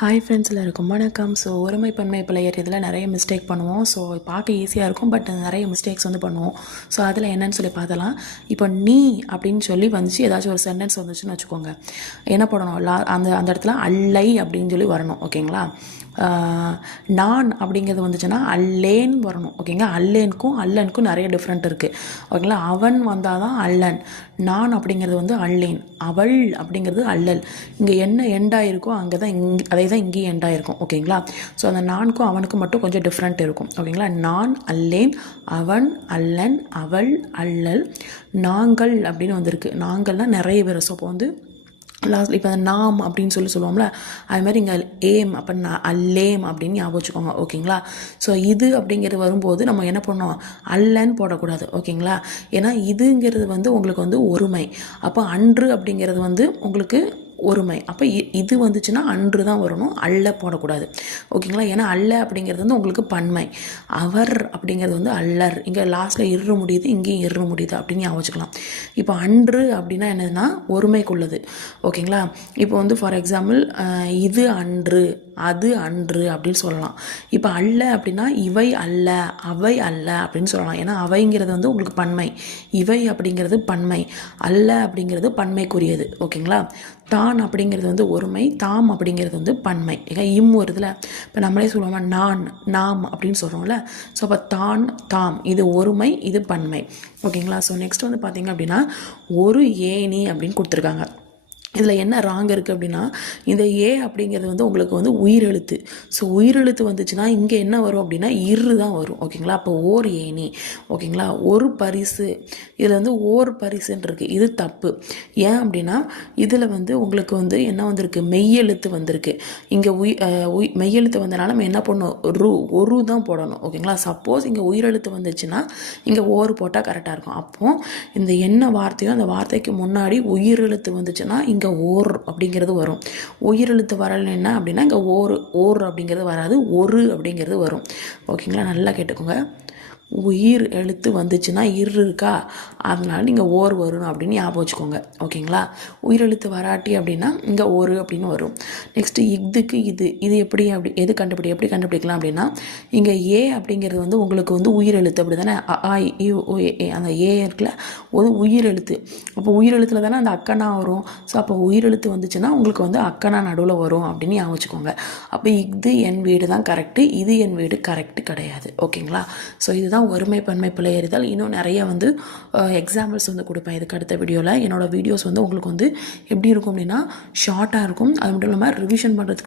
Hi friends எல்லாருக்கும் வணக்கம். So ஒருமை பன்மை பிள்ளையர் இதில் நிறைய மிஸ்டேக் பண்ணுவோம். ஸோ பார்க்க ஈஸியாக இருக்கும் பட் நிறைய மிஸ்டேக்ஸ் வந்து பண்ணுவோம். ஸோ அதில் என்னன்னு சொல்லி பார்த்தலாம் இப்போ நீ அப்படின்னு சொல்லி வந்துச்சு ஏதாச்சும் ஒரு சென்டென்ஸ் வந்துச்சுன்னு வச்சுக்கோங்க. என்ன பண்ணணும்? லா அந்த அந்த இடத்துல அல்லை அப்படின்னு சொல்லி வரணும் ஓகேங்களா? நான் அப்படிங்கிறது வந்துச்சுன்னா அல்லேன் வரணும் ஓகேங்க அல்லேனுக்கும் அல்லனுக்கும் நிறைய டிஃப்ரெண்ட் இருக்குது ஓகேங்களா? அவன் வந்தால் தான் அல்லன். நான் அப்படிங்கிறது வந்து அல்லேன். அவள் அப்படிங்கிறது அல்லல். இங்கே என்ன எண்டாக இருக்கோ அங்கே தான் இங் அதை தான் இங்கேயும் எண்டாக இருக்கும் ஓகேங்களா ஸோ அந்த நான்க்கும் அவனுக்கும் மட்டும் கொஞ்சம் டிஃப்ரெண்ட் இருக்கும் ஓகேங்களா நான் அல்லேன் அவன் அல்லன் அவள் அல்லல் நாங்கள் அப்படின்னு வந்திருக்கு. நாங்கள்லாம் நிறைய பேர். ஸோ அப்போ வந்து லாஸ்ட் இப்போ அந்த நாம் அப்படின்னு சொல்லி சொல்லுவோம்ல அது மாதிரி இங்கே ஏம் அப்போ நான் அல்லேம் அப்படின்னு ஞாபகம் வச்சுக்கோங்க ஓகேங்களா ஸோ இது அப்படிங்கிறது வரும்போது நம்ம என்ன பண்ணோம் அல்லன்னு போடக்கூடாது ஓகேங்களா ஏன்னா இதுங்கிறது வந்து உங்களுக்கு வந்து ஒருமை. அப்போ அன்று அப்படிங்கிறது வந்து உங்களுக்கு ஒருமை. அப்போ இ- இது வந்துச்சுன்னா அன்று தான் வரணும். அல்ல போடக்கூடாது. ஓகேங்களா? ஏன்னா அல்ல அப்படிங்கிறது வந்து உங்களுக்கு பன்மை. அவர் அப்படிங்கிறது வந்து அல்லர். இங்கே லாஸ்ட்டில் இரு முடியுது இங்கேயும் இரு முடியுது அப்படின்னு ஞாபகம் இப்போ அன்று அப்படின்னா என்னதுன்னா ஒருமைக்குள்ளது. ஓகேங்களா? இப்போ வந்து ஃபார் எக்ஸாம்பிள் இது அன்று அது அன்று அப்படின்னு சொல்லலாம். இப்போ அல்ல அப்படின்னா இவை அல்ல அவை அல்ல அப்படின்னு சொல்லலாம். ஏன்னா அவைங்கிறது வந்து உங்களுக்கு பன்மை. இவை அப்படிங்கிறது பன்மை. அல்ல அப்படிங்கிறது பன்மைக்குரியது. ஓகேங்களா? தான் அப்படிங்கிறது வந்து ஒருமை தாம் அப்படிங்கிறது வந்து பன்மை. ஏங்க இம் வருதுல இப்போ நம்மளே சொல்லுவோம் நான் நாம் அப்படின்னு சொல்கிறோம்ல ஸோ அப்போ தான் தாம் இது ஒருமை இது பன்மை. ஓகேங்களா ஸோ நெக்ஸ்ட் வந்து பார்த்தீங்க அப்படின்னா ஒரு ஏணி அப்படின்னு கொடுத்துருக்காங்க. இதில் என்ன ராங் இருக்குது அப்படின்னா இந்த ஏ அப்படிங்கிறது வந்து உங்களுக்கு வந்து உயிரெழுத்து. ஸோ உயிரெழுத்து வந்துச்சுன்னா இங்கே என்ன வரும் அப்படின்னா இரு தான் வரும். ஓகேங்களா அப்போ ஓர் ஏணி. ஓகேங்களா ஒரு பரிசு. இதில் வந்து ஓர் பரிசுன்னு இருக்குது இது தப்பு. ஏன் அப்படின்னா இதில் வந்து உங்களுக்கு வந்து என்ன வந்திருக்கு? மெய்யெழுத்து வந்திருக்கு. இங்கே உய் உய் மெய்யெழுத்து வந்தனால நம்ம என்ன பண்ணணும்? ரு ஒரு தான் போடணும். ஓகேங்களா சப்போஸ் இங்கே உயிரெழுத்து வந்துச்சுன்னா இங்கே ஓர் போட்டால் கரெக்டாக இருக்கும். அப்போது இந்த என்ன வார்த்தையோ அந்த வார்த்தைக்கு முன்னாடி உயிரெழுத்து வந்துச்சுன்னா இங்கே ஓர் அப்படிங்கிறது வரும். உயிரெழுத்து வரலைன்னா அப்படின்னா இங்கே ஓர் ஓர் அப்படிங்கிறது வராது ஒரு அப்படிங்கிறது வரும். ஓகேங்களா? நல்லா கேட்டுக்கோங்க. உயிர் எழுத்து வந்துச்சுன்னா இர் இருக்கா? அதனால நீங்கள் ஓர் வரும் அப்படின்னு ஞாபகம் வச்சுக்கோங்க. ஓகேங்களா? உயிரெழுத்து வராட்டி அப்படின்னா இங்கே ஒரு அப்படின்னு வரும். நெக்ஸ்ட்டு இதுக்கு இது. இது எப்படி அப்படி எது கண்டுபிடி எப்படி கண்டுபிடிக்கலாம் அப்படின்னா இங்கே ஏ அப்படிங்கிறது வந்து உங்களுக்கு வந்து உயிரெழுத்து அப்படி தானே அ, ஆ, இ, அந்த ஏ இருக்குல்ல ஒரு உயிரெழுத்து அப்போ உயிரெழுத்தில் தானே அந்த அக்கனா வரும். ஸோ அப்போ உயிரெழுத்து வந்துச்சுன்னா உங்களுக்கு வந்து அக்கனா நடுவில் வரும் அப்படின்னு ஞாபகம் வச்சுக்கோங்க. அப்போ இது என் வீடு தான் கரெக்டு இது என் வீடு கரெக்டு கிடையாது. ஓகேங்களா? ஸோ இதுதான் ஒருமை பன்மை பிள்ளையறிதல் இன்னும் நிறைய வந்து எக்ஸாம்பிள்ஸ் வந்து கொடுப்பேன் இதுக்கு அடுத்த வீடியோவில் என்னோடய வீடியோஸ் வந்து உங்களுக்கு வந்து எப்படி இருக்கும் அப்படின்னா ஷார்ட்டாக இருக்கும். அது மட்டும் இல்லாமல் ரிவிஷன் பண்ணுறதுக்கு